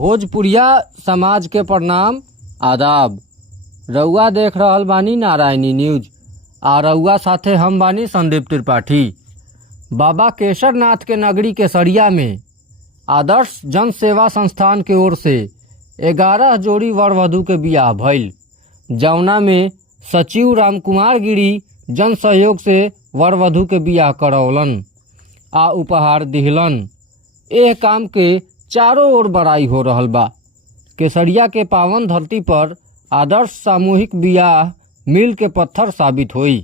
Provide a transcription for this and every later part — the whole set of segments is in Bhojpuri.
भोजपुरिया समाज के प्रणाम आदाब। रउआ देख रहल बानी नारायणी न्यूज आ रउआ साथे हम बानी संदीप त्रिपाठी। बाबा केशरनाथ के नगरी केसरिया में आदर्श जन सेवा संस्थान के ओर से 11 जोड़ी वर वधू के बियाह भइल, जौना में सचिव रामकुमार गिरी जन सहयोग से वर वधू के बियाह करौलन आ उपहार दिहलन। एह काम के चारों ओर बड़ाई हो रहल बा। केसरिया के पावन धरती पर आदर्श सामूहिक बियाह मील के पत्थर साबित होई।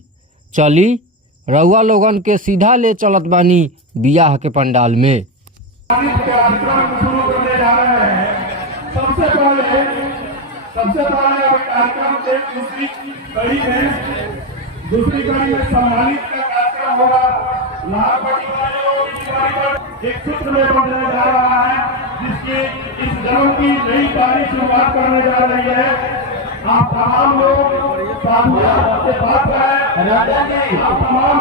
चली रउआ लोगन के सीधा ले चलत बानी बियाह के पंडाल में। सबसे पहले कार्यक्रम के दूसरी कड़ी में सम्मानित का कार्यक्रम होगा। एक सूत्र में बनाया जा रहा है, जिसकी इस जन्म की नई तारीख शुरुआत करने जा रही है। आप तमाम लोग साधु से बात करें। आप तमाम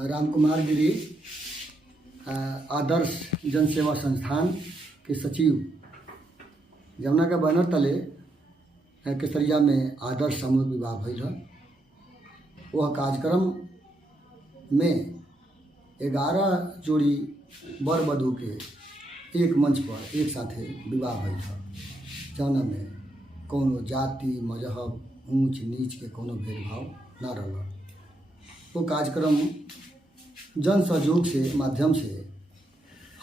राम कुमार गिरी आदर्श जन सेवा संस्थान के सचिव जमुना के बैनर तले केसरिया में आदर्श सामूहिक विवाह भइल है। वह कार्यक्रम में 11 जोड़ी वर वधू के एक मंच पर एक साथे विवाह भइल है, जौना में कोनो जाति मजहब ऊंच नीच के कोनो भेदभाव ना रहा। वो कार्यक्रम जन सहयोग से माध्यम से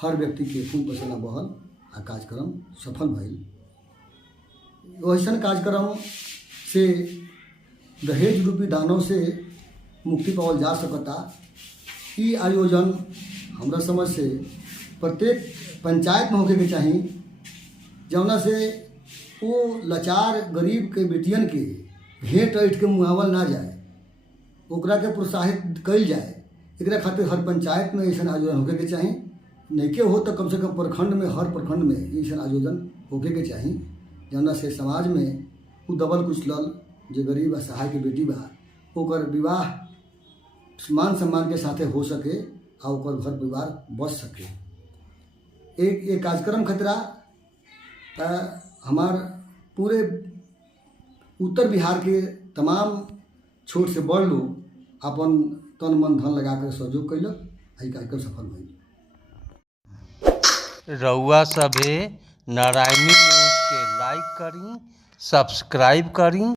हर व्यक्ति के खून पसीना बहल आ कार्यक्रम सफल भइल। वैसन कार्यक्रम से दहेज रूपी दानों से मुक्ति पावल जा सकता। ई आयोजन हमरा समझ से प्रत्येक पंचायत में होके के चाही, जौना से वो लाचार गरीब के बेटियन के भेंट ऐठ के मुआवल ना जाए, ओकरा के प्रोत्साहित कइल जाए। एकरा खातिर हर पंचायत में ऐसा आयोजन होके के चाही। नइखे हो तो कम से कम प्रखंड में, हर प्रखंड में ऐसा आयोजन होके के चाही, जौना से समाज में उ दबल कुचलल जो गरीब असहाय के बेटी बा ओकर विवाह मान सम्मान के साथे हो सके और ओकर घर परिवार बच सके। एक कार्यक्रम खतरा हमार पूरे उत्तर बिहार के तमाम छोट से बड़ लोग अपन तन मन धन लगा कर सहयोग कैलक। कार्यक्रम सफल भइल। रउआ सभे नारायणी न्यूज़ के लाइक करी, सब्सक्राइब करी।